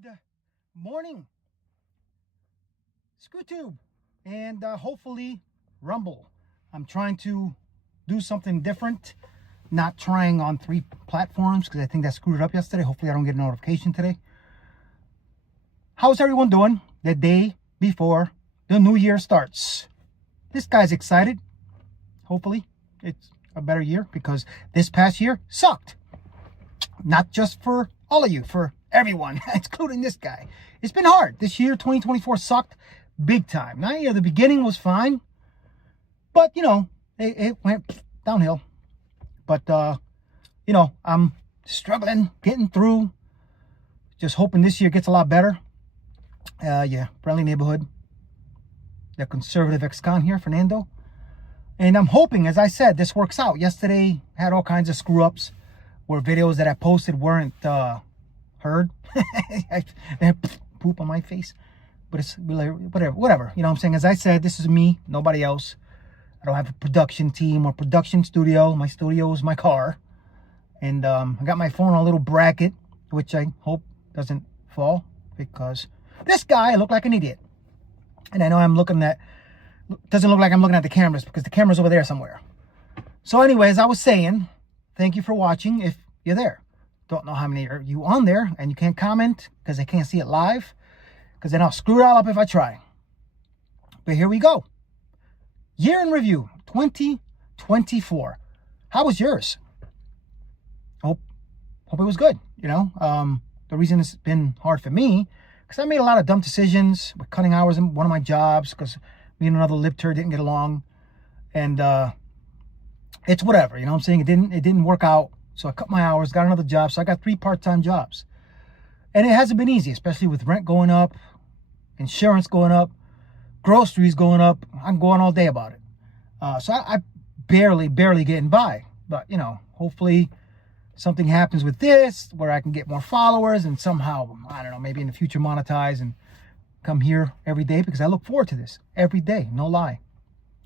Good morning, ScrewTube, and hopefully Rumble. I'm trying to do something different, not trying on 3 platforms because I think that screwed it up yesterday. Hopefully I don't get a notification today. How's everyone doing the day before the new year starts? This guy's excited. Hopefully it's a better year because this past year sucked. Not just for all of you, for everyone, including this guy. It's been hard. This year, 2024, sucked big time. Now, the beginning was fine, but, it went downhill. But, I'm struggling, getting through, just hoping this year gets a lot better. Friendly neighborhood, the conservative ex-con here, Fernando. And I'm hoping, as I said, this works out. Yesterday, had all kinds of screw-ups where videos that I posted weren't heard. I had poop on my face. But it's whatever. You know what I'm saying? As I said, this is me, nobody else. I don't have a production team or production studio. My studio is my car. And I got my phone on a little bracket, which I hope doesn't fall because this guy looked like an idiot. And I know doesn't look like I'm looking at the cameras because the camera's over there somewhere. So anyways, I was saying, thank you for watching if you're there. Don't know how many are you on there, and you can't comment because I can't see it live because then I'll screw it all up if I try. But here we go. Year in review, 2024. How was yours? Hope it was good. The reason it's been hard for me because I made a lot of dumb decisions with cutting hours in one of my jobs because me and another lip turd didn't get along, and it's whatever. You know what I'm saying? It didn't work out. So I cut my hours, got another job. So I got 3 part-time jobs. And it hasn't been easy, especially with rent going up, insurance going up, groceries going up. I'm going all day about it. So I barely getting by. But, hopefully something happens with this where I can get more followers and somehow, I don't know, maybe in the future monetize and come here every day because I look forward to this every day. No lie.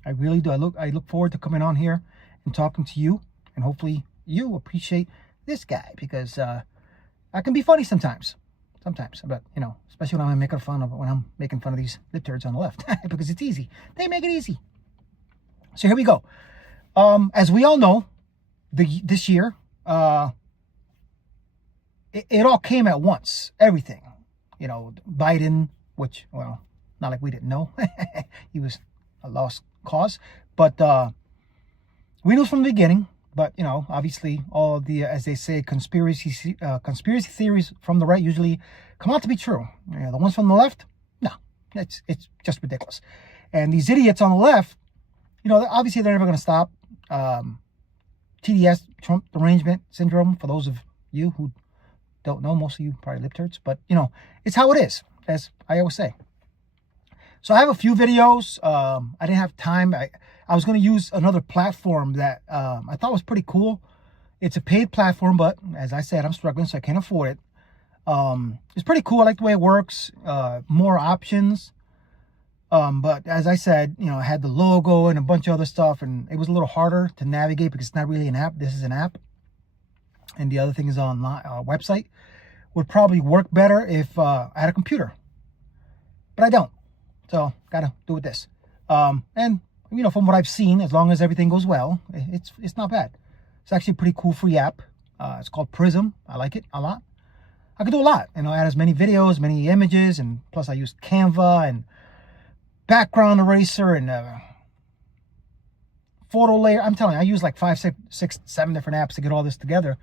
I really do. I look forward to coming on here and talking to you, and hopefully you appreciate this guy because I can be funny sometimes, but especially when I'm making fun of these lip turds on the left because it's easy. They make it easy. So here we go. As we all know, this year, it all came at once. Everything, Biden, which, well, not like we didn't know. He was a lost cause, but we knew from the beginning. But, obviously all the, as they say, conspiracy theories from the right usually come out to be true. The ones from the left, no, it's just ridiculous. And these idiots on the left, obviously they're never going to stop. TDS, Trump derangement syndrome, for those of you who don't know, most of you probably lip turds, but, it's how it is, as I always say. So I have a few videos. I didn't have time. I was going to use another platform that I thought was pretty cool. It's a paid platform, but as I said, I'm struggling, so I can't afford it. It's pretty cool. I like the way it works. More options. But as I said, I had the logo and a bunch of other stuff, and it was a little harder to navigate because it's not really an app. This is an app. And the other thing is online website. Would probably work better if I had a computer. But I don't. So, gotta do with this. And, from what I've seen, as long as everything goes well, it's not bad. It's actually a pretty cool free app. It's called Prism. I like it a lot. I can do a lot. It has many videos, many images, and plus I use Canva and background eraser and photo layer. I'm telling you, I use like 5, 6, 7 different apps to get all this together.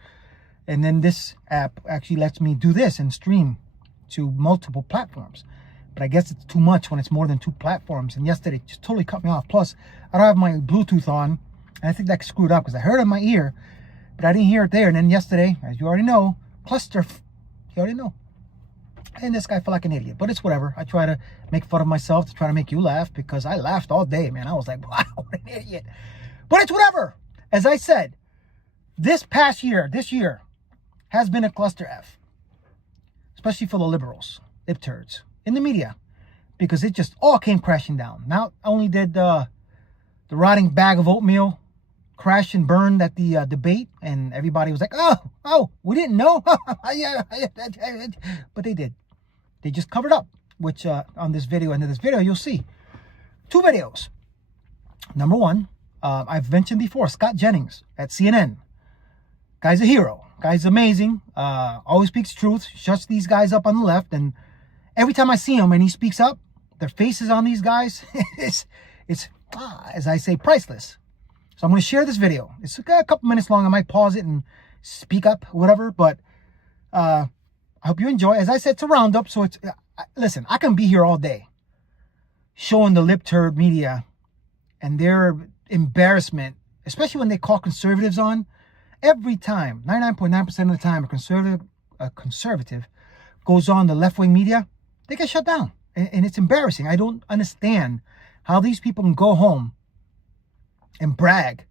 And then this app actually lets me do this and stream to multiple platforms. But I guess it's too much when it's more than 2 platforms. And yesterday it just totally cut me off. Plus, I don't have my Bluetooth on. And I think that screwed up because I heard it in my ear, but I didn't hear it there. And then yesterday, as you already know, cluster. You already know. And this guy felt like an idiot. But it's whatever. I try to make fun of myself to try to make you laugh because I laughed all day, man. I was like, wow, what an idiot. But it's whatever. As I said, this year, has been a cluster F. Especially for the liberals, lip turds. In the media, because it just all came crashing down. Not only did the rotting bag of oatmeal crash and burn at the debate, and everybody was like, oh, we didn't know. But they did. they just covered up, which on this video, end of this video, you'll see 2 videos. Number one, I've mentioned before, Scott Jennings at CNN. Guy's a hero. Guy's amazing. Always speaks truth. Shuts these guys up on the left. And every time I see him and he speaks up, their faces on these guys, it's as I say, priceless. So I'm going to share this video. It's a couple minutes long. I might pause it and speak up, whatever. But I hope you enjoy. As I said, it's a roundup. So it's listen, I can be here all day showing the lip turd media and their embarrassment, especially when they call conservatives on. Every time, 99.9% of the time, a conservative goes on the left-wing media, they get shut down. And it's embarrassing. I don't understand how these people can go home and brag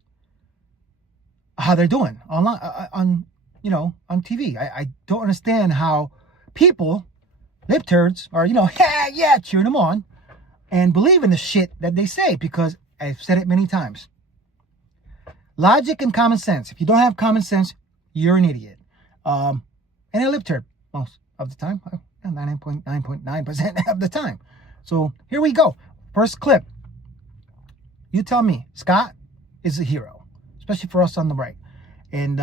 how they're doing online, on TV. I don't understand how people, lip turds, are, yeah, cheering them on and believe in the shit that they say, because I've said it many times. Logic and common sense. If you don't have common sense, you're an idiot. And a lip turd most of the time. 99.9% of the time. So here we go. First clip. You tell me. Scott is a hero, especially for us on the right. And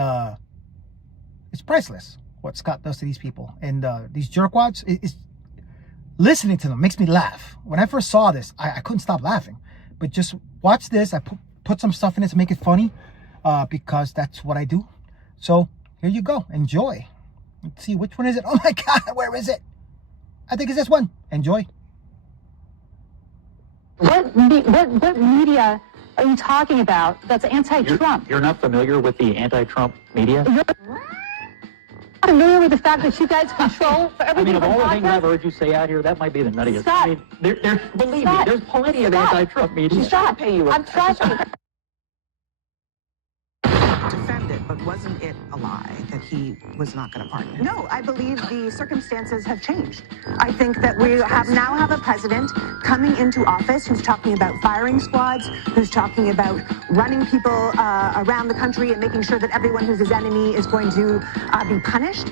it's priceless what Scott does to these people. And these jerkwads, listening to them makes me laugh. When I first saw this, I couldn't stop laughing. But just watch this. I put some stuff in it to make it funny, because that's what I do. So here you go. Enjoy. Let's see, which one is it? Oh my God, where is it? I think it's this one. Enjoy. What media are you talking about that's anti-Trump? You're not familiar with the anti-Trump media? You're familiar with the fact that you guys control for everything? Of all the things I've heard you say out here, that might be the nuttiest. Scott, believe me, there's plenty of anti-Trump media. Stop. I'm trying to defend it, but wasn't it a lie that he was not going to pardon? No, I believe the circumstances have changed. I think that we now have a president coming into office who's talking about firing squads, who's talking about running people around the country and making sure that everyone who's his enemy is going to be punished.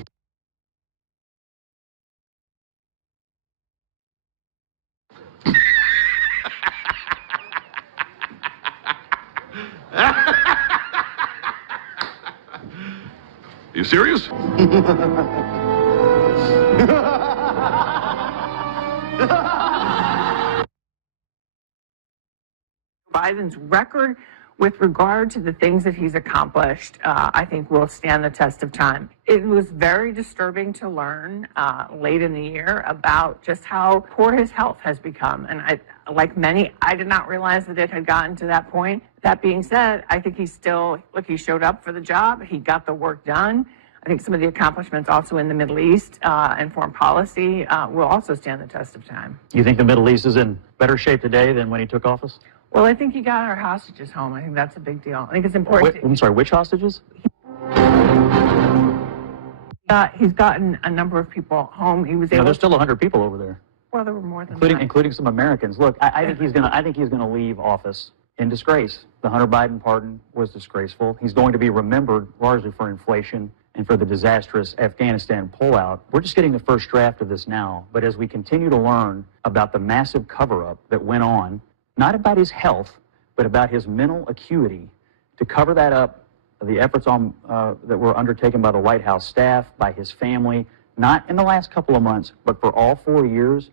You serious? Biden's record with regard to the things that he's accomplished, I think will stand the test of time. It was very disturbing to learn late in the year about just how poor his health has become. And like many, I did not realize that it had gotten to that point. That being said, I think he showed up for the job. He got the work done. I think some of the accomplishments also in the Middle East and foreign policy will also stand the test of time. You think the Middle East is in better shape today than when he took office? Well, I think he got our hostages home. I think that's a big deal. I think it's important. I'm sorry, which hostages? He's gotten a number of people home. He was able. There's still 100 people over there. Well, there were more than including some Americans. Look, I think he's gonna leave office in disgrace. The Hunter Biden pardon was disgraceful. He's going to be remembered largely for inflation and for the disastrous Afghanistan pullout. We're just getting the first draft of this now, but as we continue to learn about the massive cover-up that went on, not about his health, but about his mental acuity, to cover that up, the efforts that were undertaken by the White House staff, by his family, not in the last couple of months, but for all 4 years,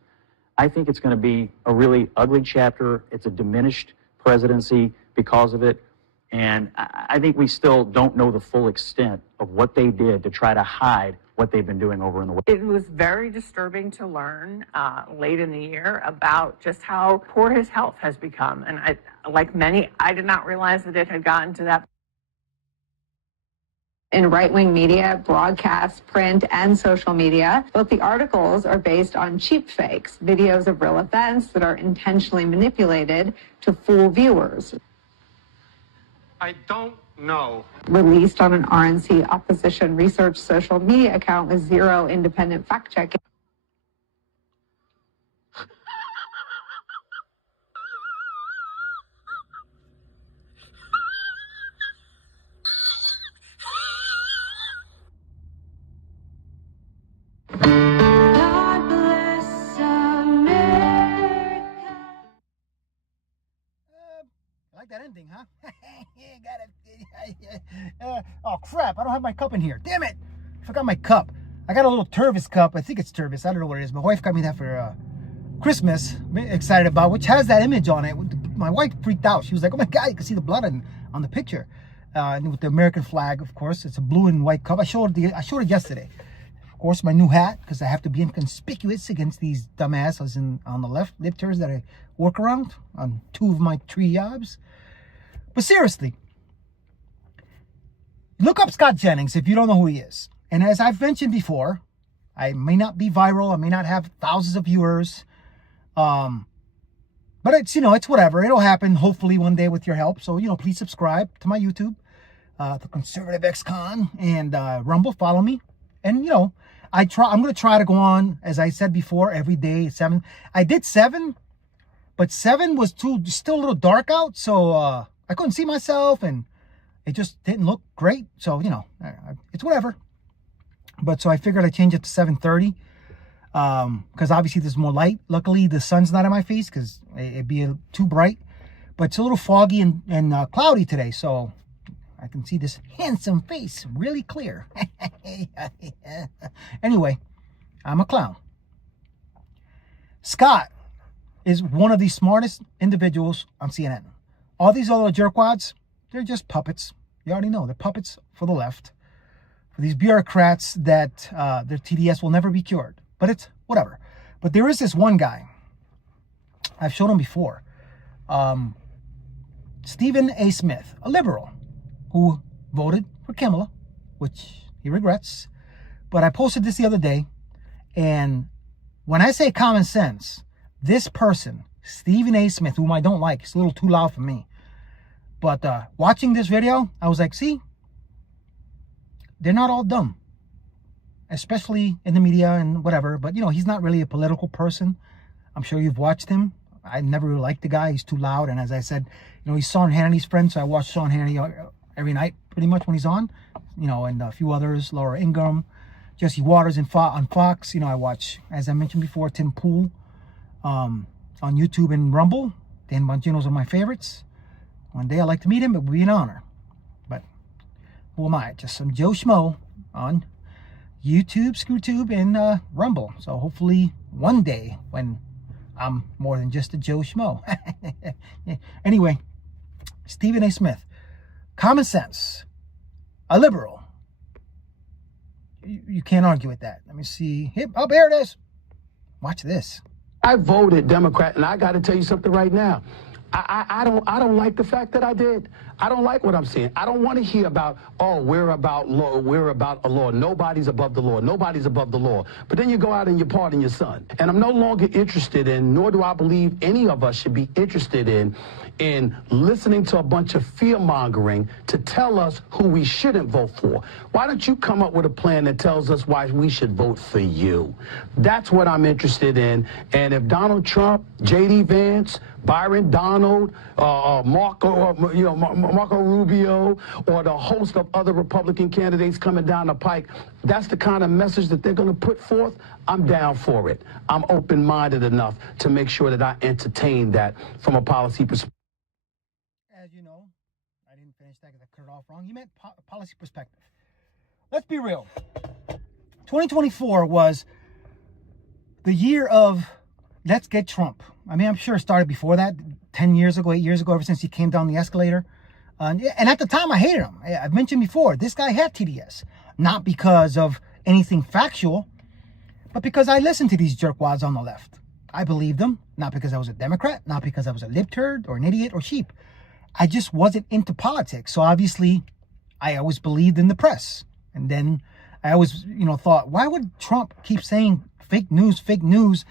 I think it's going to be a really ugly chapter. It's a diminished presidency because of it. And I think we still don't know the full extent of what they did to try to hide what they've been doing over in the West. It was very disturbing to learn late in the year about just how poor his health has become. And like many, I did not realize that it had gotten to that. In right-wing media, broadcast, print, and social media, both the articles are based on cheap fakes, videos of real events that are intentionally manipulated to fool viewers. I don't know. Released on an RNC opposition research social media account with zero independent fact-checking. God bless crap, I don't have my cup in here. Damn it. I forgot my cup. I got a little Tervis cup. I think it's Tervis. I don't know what it is. My wife got me that for Christmas. I'm excited about, which has that image on it. My wife freaked out. She was like, oh my God, you can see the blood on the picture. And with the American flag, of course. It's a blue and white cup. I showed it yesterday. Of course, my new hat, because I have to be inconspicuous against these dumbasses on the left, lifters that I work around on 2 of my 3 jobs. But seriously, look up Scott Jennings if you don't know who he is. And as I've mentioned before, I may not be viral. I may not have thousands of viewers. But it's, it's whatever. It'll happen hopefully one day with your help. So, please subscribe to my YouTube, The Conservative Ex-Con, and Rumble. Follow me. And, I'm going to try to go on, as I said before, every day at 7. I did 7, but 7 was still a little dark out. So I couldn't see myself and it just didn't look great. So, it's whatever. But so I figured I'd change it to 7:30 because obviously there's more light. Luckily, the sun's not in my face because it'd be too bright. But it's a little foggy and cloudy today, so I can see this handsome face really clear. Anyway, I'm a clown. Scott is one of the smartest individuals on CNN. All these other jerkwads, they're just puppets. You already know, they're puppets for the left. For these bureaucrats that their TDS will never be cured. But it's whatever. But there is this one guy. I've showed him before. Stephen A. Smith, a liberal, who voted for Kamala, which he regrets. But I posted this the other day. And when I say common sense, this person, Stephen A. Smith, whom I don't like, he's a little too loud for me. But watching this video, I was like, see? They're not all dumb, especially in the media and whatever. But, he's not really a political person. I'm sure you've watched him. I never really liked the guy. He's too loud. And as I said, he's Sean Hannity's friend. So I watch Sean Hannity every night pretty much when he's on, and a few others, Laura Ingraham, Jesse Waters on Fox. I watch, as I mentioned before, Tim Pool on YouTube and Rumble. Dan Bongino's one of my favorites. One day I'd like to meet him. It would be an honor. Who am I? Just some Joe Schmo on YouTube, ScrewTube, and Rumble. So hopefully one day when I'm more than just a Joe Schmo. Anyway, Stephen A. Smith. Common sense. A liberal. You can't argue with that. Let me see. Here it is. Watch this. I voted Democrat, and I got to tell you something right now. I don't like the fact that I did. I don't like what I'm seeing. I don't want to hear about, we're about law, we're about a law. Nobody's above the law. Nobody's above the law. But then you go out and you pardon your son. And I'm no longer interested in, nor do I believe any of us should be interested in listening to a bunch of fear-mongering to tell us who we shouldn't vote for. Why don't you come up with a plan that tells us why we should vote for you? That's what I'm interested in. And if Donald Trump, J.D. Vance, Byron Donald, Marco Rubio, or the host of other Republican candidates coming down the pike, that's the kind of message that they're going to put forth, I'm down for it. I'm open-minded enough to make sure that I entertain that from a policy perspective. As you know, I didn't finish that because I cut it off wrong. He meant policy perspective. Let's be real. 2024 was the year of let's get Trump. I mean, I'm sure it started before that, 10 years ago, 8 years ago, ever since he came down the escalator. And at the time, I hated him. I've mentioned before, this guy had TDS. Not because of anything factual, but because I listened to these jerkwads on the left. I believed them, not because I was a Democrat, not because I was a libtard or an idiot or sheep. I just wasn't into politics. So obviously, I always believed in the press. And then I always, thought, why would Trump keep saying fake news, fake news?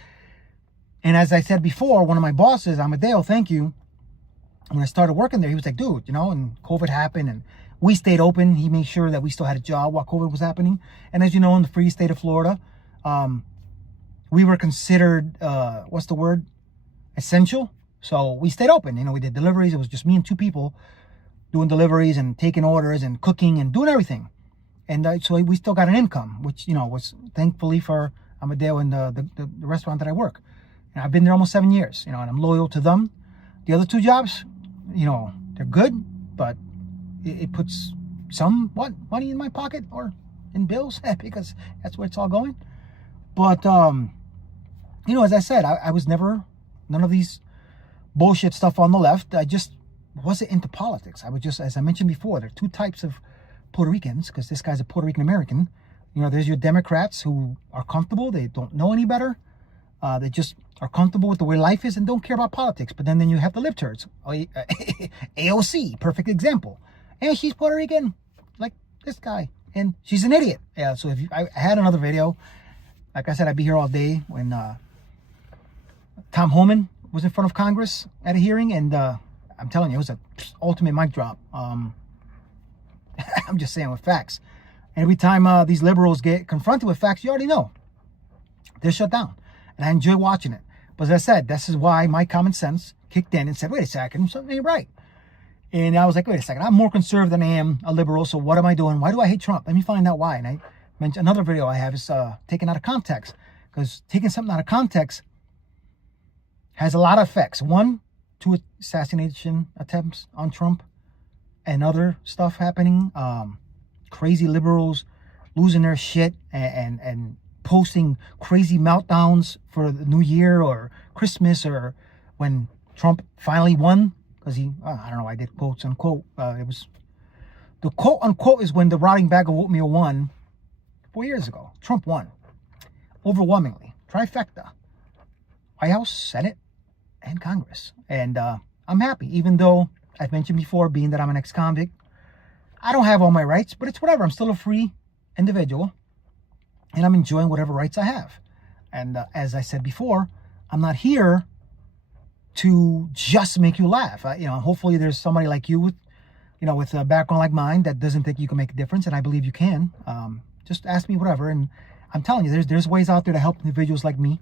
And as I said before, one of my bosses, Amadeo, thank you, when I started working there, he was like, dude, and COVID happened and we stayed open. He made sure that we still had a job while COVID was happening. And as you know, in the free state of Florida, we were considered, essential. So we stayed open. We did deliveries. It was just me and 2 people doing deliveries and taking orders and cooking and doing everything. And so we still got an income, which, was thankfully for Amadeo and the restaurant that I work. And I've been there almost 7 years, and I'm loyal to them. The other 2 jobs, they're good, but it puts somewhat money in my pocket or in bills because that's where it's all going. But, you know, as I said, I was never, none of these bullshit stuff on the left. I just wasn't into politics. I was just, as I mentioned before, there are two types of Puerto Ricans, because this guy's a Puerto Rican American. You know, there's your Democrats who are comfortable. They don't know any better. They just are comfortable with the way life is and don't care about politics. But then you have the libtards. AOC, perfect example. And she's Puerto Rican, like this guy. And she's an idiot. Yeah, so if I had another video, like I said, I'd be here all day when Tom Homan was in front of Congress at a hearing. And I'm telling you, it was an ultimate mic drop. I'm just saying with facts. Every time these liberals get confronted with facts, you already know. They're shut down. And I enjoy watching it. But as I said, this is why my common sense kicked in and said, wait a second, something ain't right. And I was like, wait a second, I'm more conservative than I am a liberal, so what am I doing? Why do I hate Trump? Let me find out why. And I mentioned another video I have is taken out of context. Because taking something out of context has a lot of effects. One, 2 assassination attempts on Trump and other stuff happening. Crazy liberals losing their shit and posting crazy meltdowns for the New Year or Christmas or when Trump finally won. Because he, I don't know, I did quotes unquote. It was, the quote unquote is when the rotting bag of oatmeal won 4 years ago. Trump won overwhelmingly. Trifecta. White House, Senate, and Congress. And I'm happy, even though I've mentioned before, being that I'm an ex-convict, I don't have all my rights, but it's whatever. I'm still a free individual, and I'm enjoying whatever rights I have. And as I said before, I'm not here to just make you laugh. You know, hopefully there's somebody like you with, you know, with a background like mine that doesn't think you can make a difference, and I believe you can. Just ask me whatever, and I'm telling you, there's ways out there to help individuals like me.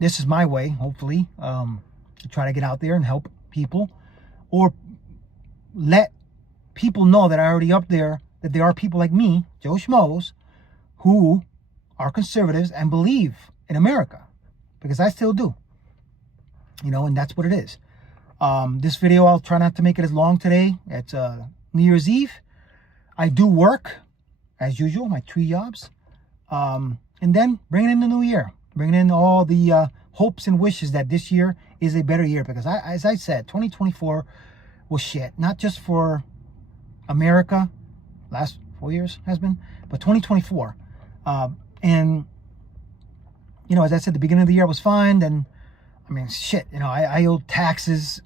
This is my way, hopefully, to try to get out there and help people, or let people know that are already up there, that there are people like me, Joe Schmoes, who are conservatives and believe in America, because I still do, you know, and that's what it is. This video, I'll try not to make it as long today. It's New Year's Eve. I do work, as usual, my 3 jobs, and then bringing in the new year, bringing in all the hopes and wishes that this year is a better year, because as I said, 2024 was shit, not just for America, last 4 years has been, but 2024. And, you know, as I said, the beginning of the year was fine. And I mean, shit, you know, I owe taxes.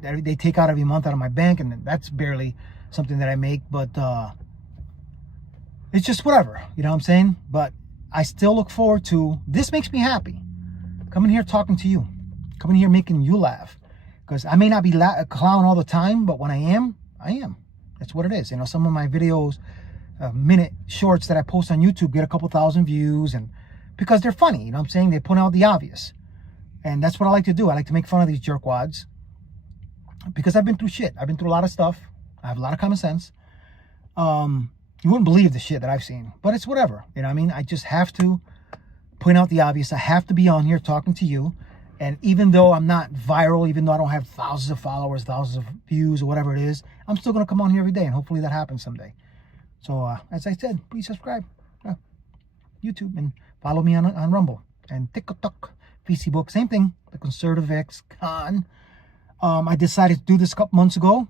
They take out every month out of my bank, and that's barely something that I make, but it's just whatever, you know what I'm saying? But I still look forward to, this makes me happy, coming here talking to you, coming here making you laugh, because I may not be a clown all the time, but when I am. That's what it is. You know, some of my videos, minute shorts that I post on YouTube get a couple thousand views, and because they're funny, you know what I'm saying? They point out the obvious. And that's what I like to do. I like to make fun of these jerkwads, because I've been through shit. I've been through a lot of stuff. I have a lot of common sense. You wouldn't believe the shit that I've seen, but it's whatever. You know what I mean? I just have to point out the obvious. I have to be on here talking to you. And even though I'm not viral, even though I don't have thousands of followers, thousands of views, or whatever it is, I'm still going to come on here every day, and hopefully that happens someday. So, as I said, please subscribe. YouTube, and follow me on Rumble. And TikTok, Facebook, same thing, the Conservative Ex-Con. I decided to do this a couple months ago.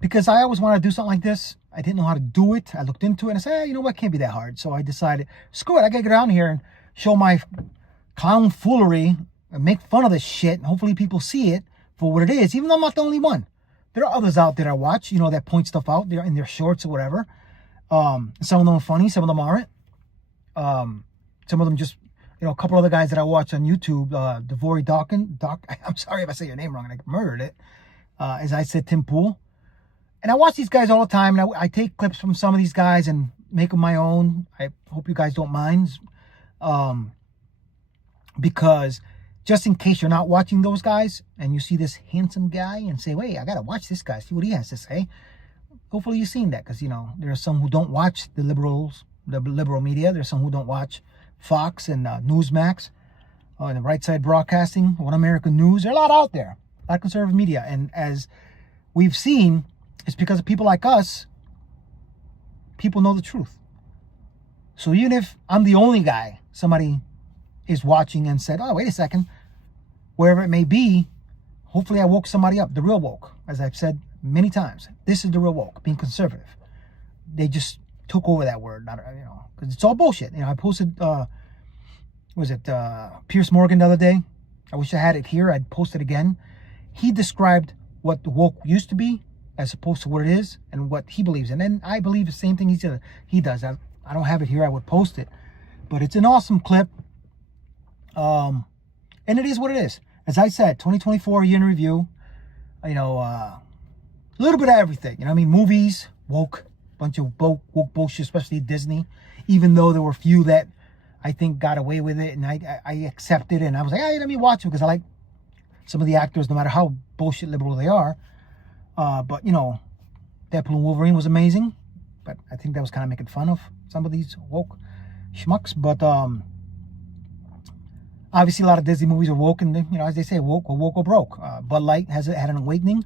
Because I always wanted to do something like this. I didn't know how to do it. I looked into it and I said, hey, you know what, it can't be that hard. So I decided, screw it, I gotta get out here and show my clown foolery and make fun of this shit. And hopefully people see it for what it is, even though I'm not the only one. There are others out there I watch, you know, that point stuff out there in their shorts or whatever. Some of them are funny, some of them aren't. Some of them just, you know, a couple other guys that I watch on YouTube, Devory Dawkins, I'm sorry if I say your name wrong and I murdered it. As I said, Tim Pool. And I watch these guys all the time, and I take clips from some of these guys and make them my own. I hope you guys don't mind. Because just in case you're not watching those guys and you see this handsome guy and say, wait, I got to watch this guy, see what he has to say. Hopefully you've seen that, because, you know, there are some who don't watch the liberal media. There's some who don't watch Fox and Newsmax, and the Right Side Broadcasting, One American News. There are a lot out there, a lot of conservative media. And as we've seen is because of people like us, people know the truth. So even if I'm the only guy somebody is watching and said, oh, wait a second, wherever it may be, hopefully I woke somebody up, the real woke, as I've said many times. This is the real woke, being conservative. They just took over that word, not, because it's all bullshit. I posted, Pierce Morgan the other day. I wish I had it here. I'd post it again. He described what the woke used to be as opposed to what it is and what he believes in. And I believe the same thing he does. I don't have it here. I would post it. But it's an awesome clip. And it is what it is. As I said, 2024 year in review. A little bit of everything. Movies, woke, bunch of woke bullshit, especially Disney. Even though there were a few that I think got away with it, and I accepted it, and I was like, hey, let me watch it because I like some of the actors, no matter how bullshit liberal they are. But Deadpool and Wolverine was amazing, but I think that was kind of making fun of some of these woke schmucks. But obviously a lot of Disney movies are woke, and as they say, woke or broke. Bud Light had an awakening.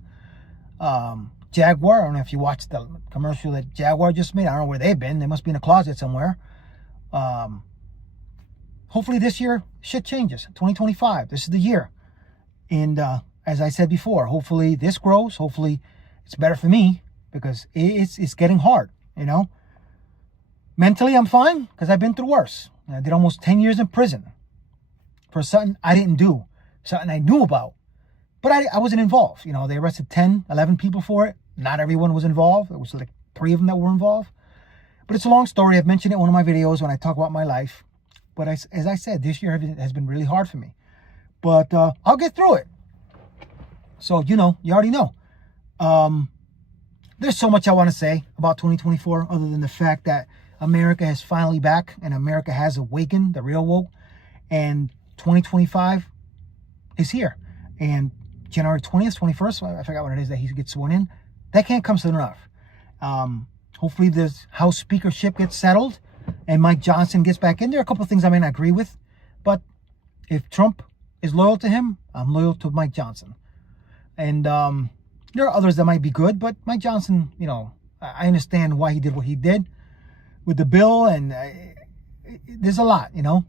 Jaguar, I don't know if you watched the commercial that Jaguar just made. I don't know where they've been. They must be in a closet somewhere. Hopefully this year shit changes. 2025, this is the year. And as I said before, hopefully this grows. Hopefully it's better for me because it's getting hard, Mentally, I'm fine because I've been through worse. I did almost 10 years in prison for something I didn't do, something I knew about. But I wasn't involved. They arrested 10, 11 people for it. Not everyone was involved. It was like 3 of them that were involved. But it's a long story. I've mentioned it in one of my videos when I talk about my life. But as I said, this year has been really hard for me. But I'll get through it. So, you already know. There's so much I want to say about 2024 other than the fact that America is finally back and America has awakened, the real woke. And 2025 is here. And January 20th, 21st, I forgot what it is that he gets sworn in. That can't come soon enough. Hopefully this House speakership gets settled and Mike Johnson gets back in. There are a couple of things I may not agree with. But if Trump is loyal to him, I'm loyal to Mike Johnson. And there are others that might be good, but Mike Johnson, I understand why he did what he did with the bill. And there's a lot, And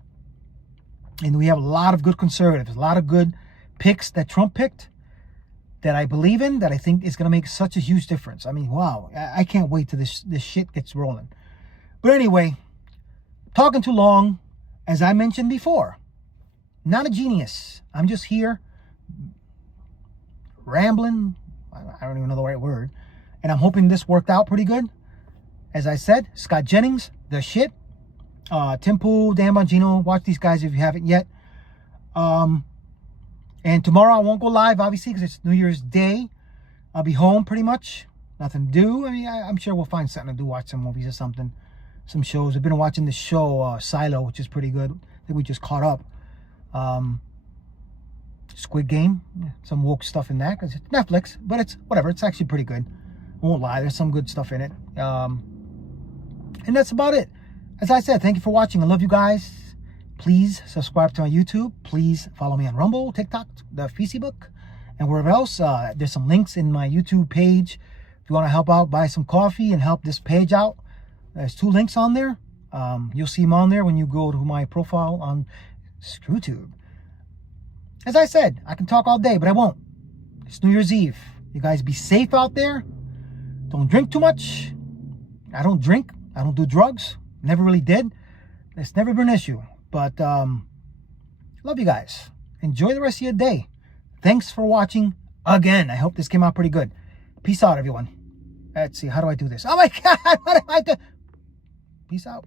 we have a lot of good conservatives, a lot of good picks that Trump picked that I believe in, that I think is going to make such a huge difference. Wow, I can't wait till this shit gets rolling. But anyway, talking too long, as I mentioned before, not a genius. I'm just here rambling. I don't even know the right word. And I'm hoping this worked out pretty good. As I said, Scott Jennings, the shit. Tim Pool, Dan Bongino, watch these guys if you haven't yet. And tomorrow I won't go live, obviously, because it's New Year's Day. I'll be home pretty much. Nothing to do. I'm sure we'll find something to do, watch some movies or something. Some shows. I've been watching the show Silo, which is pretty good. I think we just caught up. Squid Game. Some woke stuff in that, because it's Netflix. But it's whatever. It's actually pretty good. I won't lie. There's some good stuff in it. And that's about it. As I said, thank you for watching. I love you guys. Please subscribe to my YouTube. Please follow me on Rumble, TikTok, the Facebook, and wherever else. There's some links in my YouTube page. If you want to help out, buy some coffee and help this page out. There's 2 links on there. You'll see them on there when you go to my profile on ScrewTube. As I said, I can talk all day, but I won't. It's New Year's Eve. You guys be safe out there. Don't drink too much. I don't drink. I don't do drugs. Never really did. It's never been an issue. But love you guys. Enjoy the rest of your day. Thanks for watching again. I hope this came out pretty good. Peace out, everyone. Let's see. How do I do this? Oh my God. What am I doing? Peace out.